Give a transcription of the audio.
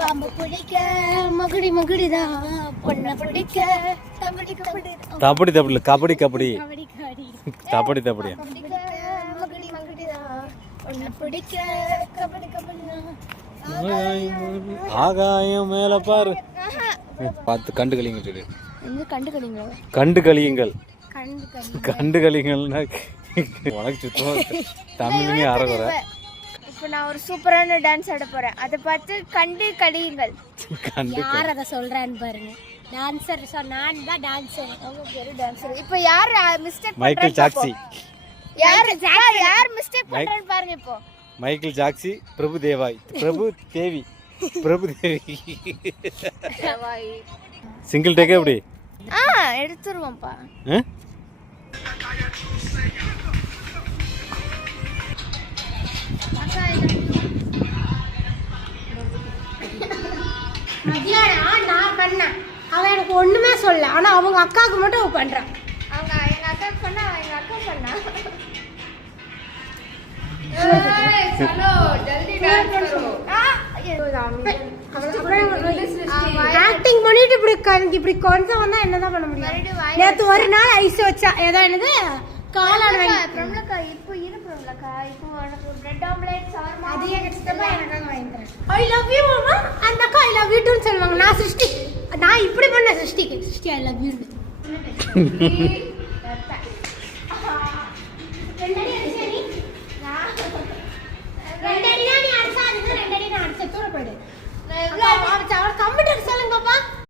பாம்பு பிடிக்க மகுடி மகுடிதான் பொண்ணை பிடிக்க கபடி கபடி தப்படி தப்படி கபடி கபடி கபடி கபடி தப்படி தப்படியா மகுடி மகுடிதான் பொண்ணை பிடிக்க கபடி கபடிதான் ஆகாயம் மேல பாரு பார்த்து கண்டு கலிங்க சொல்லு கண்டு கலிங்களா கண்டு கலியுங்கள் கண்டு கலி கண்டு கலிங்கள்னா உனக்கு சுத்தமா தமிழ்லயே ஆரகுற. இப்போ நான் ஒரு சூப்பரான டான்ஸ் ஆட போறேன், அதை பார்த்து கண்டு கலியுங்கள். யார் அதை சொல்றான்னு பாருங்க. டான்சர் நான் தான் டான்சர், அவங்க பேரு டான்சர். இப்போ யார் மிஸ்டேக் மைக்கேல் ஜாக்சி, யார் மிஸ்டேக் பண்றான்னு பாருங்க. இப்போ மைக்கேல் ஜாக்சி, பிரபு தேவாய், பிரபு தேவி, பிரபு தேவி. சிங்கிள் டேக் எப்படி எடுத்துருவோம்ப்பா. மதியானம் நான் பண்ணேன், அவன் எனக்கு ஒண்ணுமே சொல்ல. ஆனா அவங்க அக்காவுக்கு மட்டும் அவன் பண்றான். அவங்க எங்க அக்காவுக்கு பண்ணா, எங்க அக்கா பண்ணா. ஆக்டிங் பண்ணிட்டு இப்படி கொஞ்சம் வந்தா என்னதான் பண்ண முடியும். நேத்து ஒரு நாள் ஐஸ் வச்சா ஏதோ என்னது காளான் பிரம்லக்கா. இப்போ இரு பிரம்லக்கா, இப்போ உனக்கு பிரெட் ஆம்லெட் ஷவர்மா அது எனக்கு சித்தப்பா எனக்காக வாங்கி தரேன். ஐ லவ் யூ மாமா. அந்த அக்கா ஐ லவ் யூ டுன்னு சொல்லுவாங்க. நான் இப்படி பண்ண சிருஷ்டிக்கு ஐ லவ் யூ.